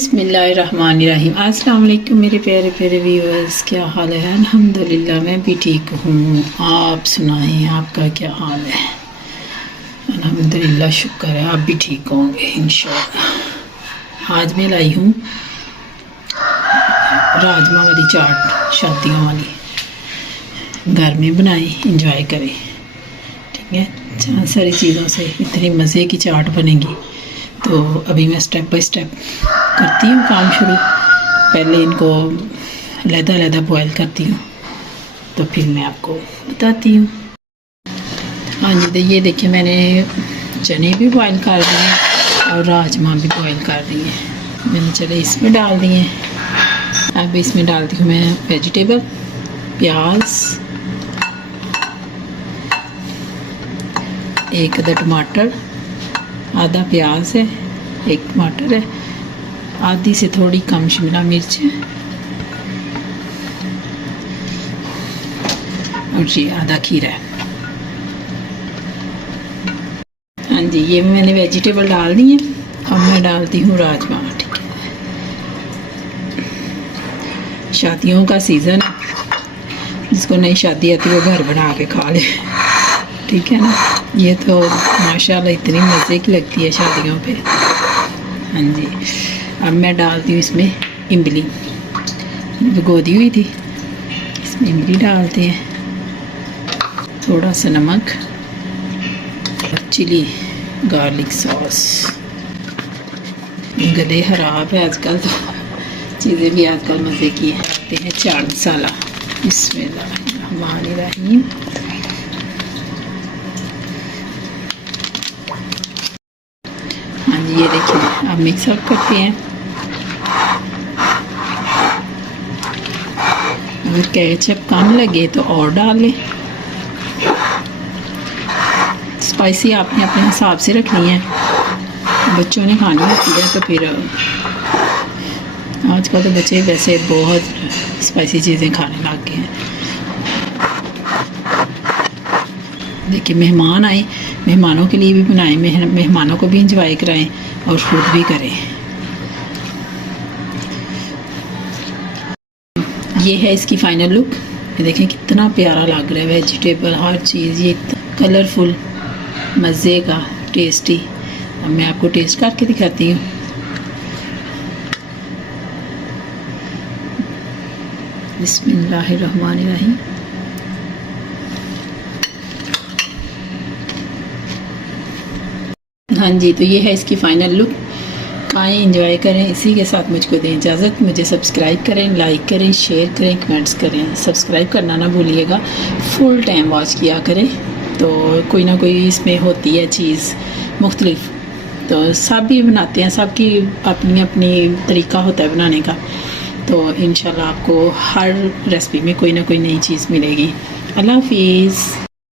बिस्मिल्लाहिर्रहमानिर्रहीम। अस्सलाम वालेकुम मेरे प्यारे प्यारे व्यूअर्स, क्या हाल है? अल्हम्दुलिल्लाह मैं भी ठीक हूँ। आप सुनाएं, आपका क्या हाल है? अल्हम्दुलिल्लाह, शुक्र है आप भी ठीक होंगे इंशाअल्लाह। आज मैं लाई हूँ राजमा वाली चाट, शादियों वाली। घर में बनाएं, इंजॉय करें, ठीक है। सारी चीज़ों से इतनी मज़े की चाट बनेगी। तो अभी मैं स्टेप बाय स्टेप करती हूँ काम शुरू। पहले इनको लहदा बॉयल करती हूँ, तो फिर मैं आपको बताती हूँ। हाँ जी, तो ये देखिए मैंने चने भी बॉयल कर दिए और राजमा भी बॉयल कर दिए। मैंने चले इसमें डाल दिए। अब इसमें डालती हूँ मैं वेजिटेबल, प्याज, एक आधा टमाटर, आधा प्याज है, एक टमाटर है, आधी से थोड़ी कम शिमला मिर्च है और ये आधा खीरा है। हाँ जी, ये मैंने वेजिटेबल डाल दी है। अब मैं डालती हूँ राजमा, ठीक है। शादियों का सीज़न, जिसको नई शादी आती है वो घर बना के खा ले, ठीक है ना। ये तो माशाल्लाह इतनी मज़े की लगती है शादियों पे। हाँ जी, अब मैं डालती हूँ इसमें इमली, भिगो दी हुई थी। इसमें इमली डालते हैं, थोड़ा सा नमक, चिली गार्लिक सॉस। गले खराब है आजकल, तो चीज़ें भी आजकल मज़े की हैं। डालते हैं चाट मसाला, बिस्मिल्लाहिर्रहमानिर्रहीम। ये देखिए, अब मिक्स अप करते हैं। अगर केचप कम लगे तो और डाल लें। स्पाइसी आपने अपने हिसाब से रखनी है, बच्चों ने खानी होती है। तो फिर आजकल तो बच्चे वैसे बहुत स्पाइसी चीज़ें खाने लग गए हैं। देखिए, मेहमान आए, मेहमानों के लिए भी बनाएं, मेहमानों को भी इंजॉय कराएं और खुद भी करें। ये है इसकी फाइनल लुक। ये देखें कितना प्यारा लग रहा है, वेजिटेबल हर चीज़, ये कलरफुल, मज़े का, टेस्टी। अब मैं आपको टेस्ट करके दिखाती हूँ। बिस्मिल्लाहिर्रहमानिर्रहीम। हाँ जी, तो ये है इसकी फ़ाइनल लुक। खाएँ, इंजॉय करें। इसी के साथ मुझको दें इजाज़त। मुझे सब्सक्राइब करें, लाइक करें, शेयर करें, कमेंट्स करें। सब्सक्राइब करना ना भूलिएगा, फुल टाइम वॉच किया करें। तो कोई ना कोई इसमें होती है चीज़ मुख्तलिफ, तो सब भी बनाते हैं, सबकी अपनी अपनी तरीका होता है बनाने का। तो इंशाल्लाह आपको हर रेसिपी में कोई ना कोई नई चीज़ मिलेगी। अल्लाह हाफिज़।